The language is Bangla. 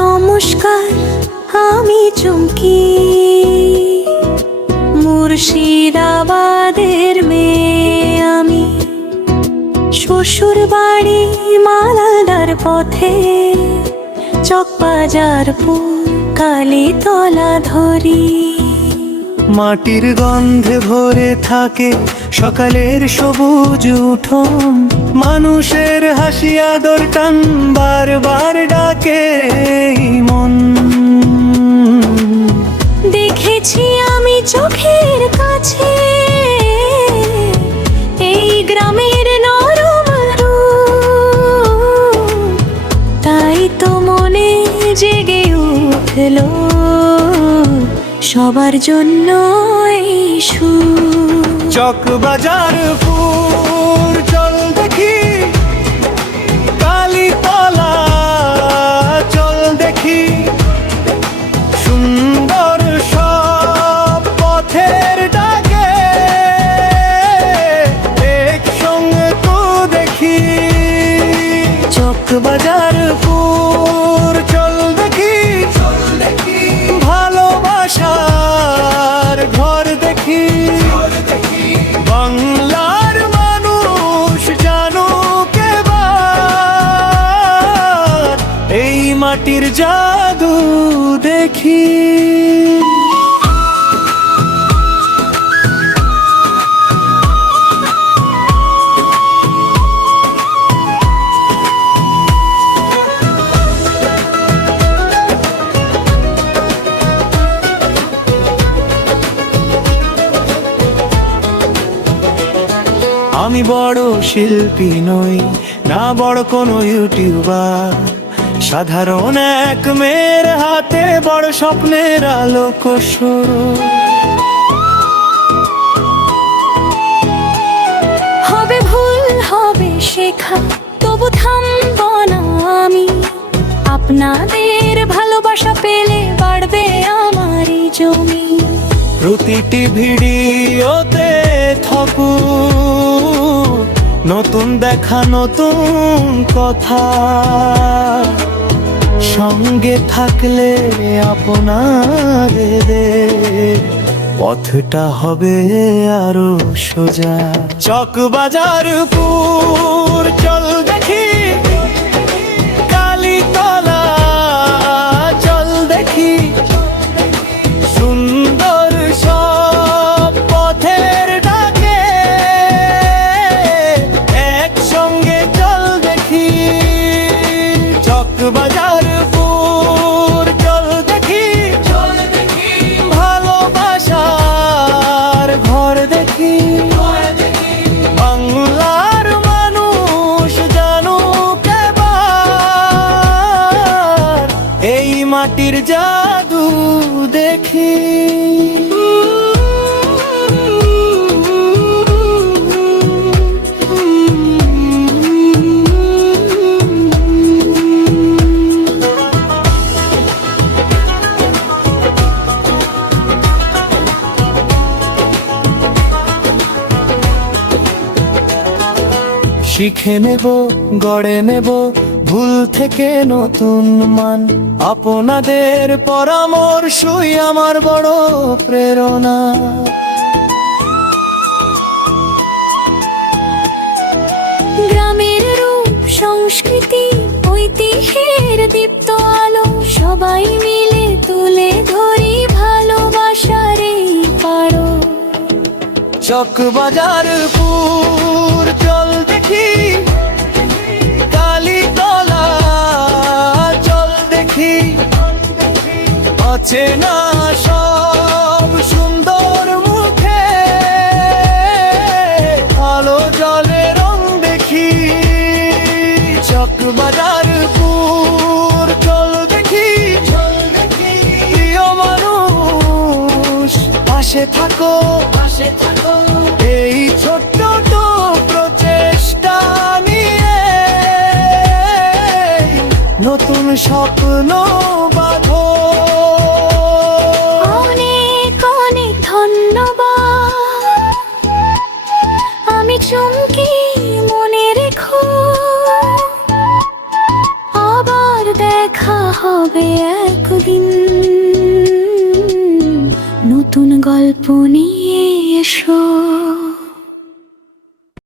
নমস্কার, আমি চুমকি, মুর্শিদাবাদের মেয়ে আমি। শ্বশুর বাড়ি মালাদার পথে, চকবাজারপুর কালীতলা ধরি। মাটির গন্ধে ভরে থাকে সকালের সবুজ উঠোন, মানুষের হাসি আদর টান বারবার ডাকে এই মন। দেখেছি আমি চোখের কাছে এই গ্রামের নরম রূপ, তাই তো মনে জেগে উঠলো সবার জন্য এই সুর। চকবাজারপুর চল দেখি, কালীতলা চল দেখি, সুন্দর সব পথের ডাকে একসঙ্গে তো দেখি। চকবাজারপুর চল দেখি, ভালোবাসার ঘর দেখি, বাংলার মানুষ জানুক এবার এই মাটির জাদু দেখি। আমি বড় শিল্পী নই, না বড় কোনো ইউটিউবার, সাধারণ এক মেয়ের হাতে বড় স্বপ্নের আলোক শুরু। হবে ভুল হবে শেখা, তবু থামব না আমি। আপনাদের ভালোবাসা পেলে বাড়বে আমারই জমি। প্রতিটি ভিডিওতে থাকু নতুন দেখা, নতুন কথা, সঙ্গে থাকলে আপনাদের পথটা হবে আরো সোজা। চকবাজারপুর চল দেখি, কালীতলা চল দেখি, সুন্দর সব পথের ডাকে একসঙ্গে চল দেখি। চকবাজারপুর চল দেখি, ভালোবাসার ঘর দেখি, বাংলার মানুষ জানুক এবার এই মাটির জাদু দেখি। শিখে নেব, গড়ে নেব ভুল থেকে নতুন মান, আপনাদের পরামর্শই আমার বড় প্রেরণা। গ্রামের রূপ সংস্কৃতি ঐতিহ্যের দীপ্ত আলো, সবাই মিলে তুলে ধরি ভালোবাসার এই পারো। চকবাজারপুর চল দেখি, কালীতলা চল দেখি, অচেনা সব সুন্দর মুখে আলো জলে রং দেখি। চকবাজারপুর চল দেখি, প্রিয় মানুষ পাশে থাকো, এই ছোট্ট প্রচেষ্টা নিয়ে নতুন স্বপ্ন বাঁধো। অনেক অনেক ধন্যবাদ। চমকি মনে রেখো, আবার দেখা হবে একদিন। নতুন গল্প নিয়ে এসো।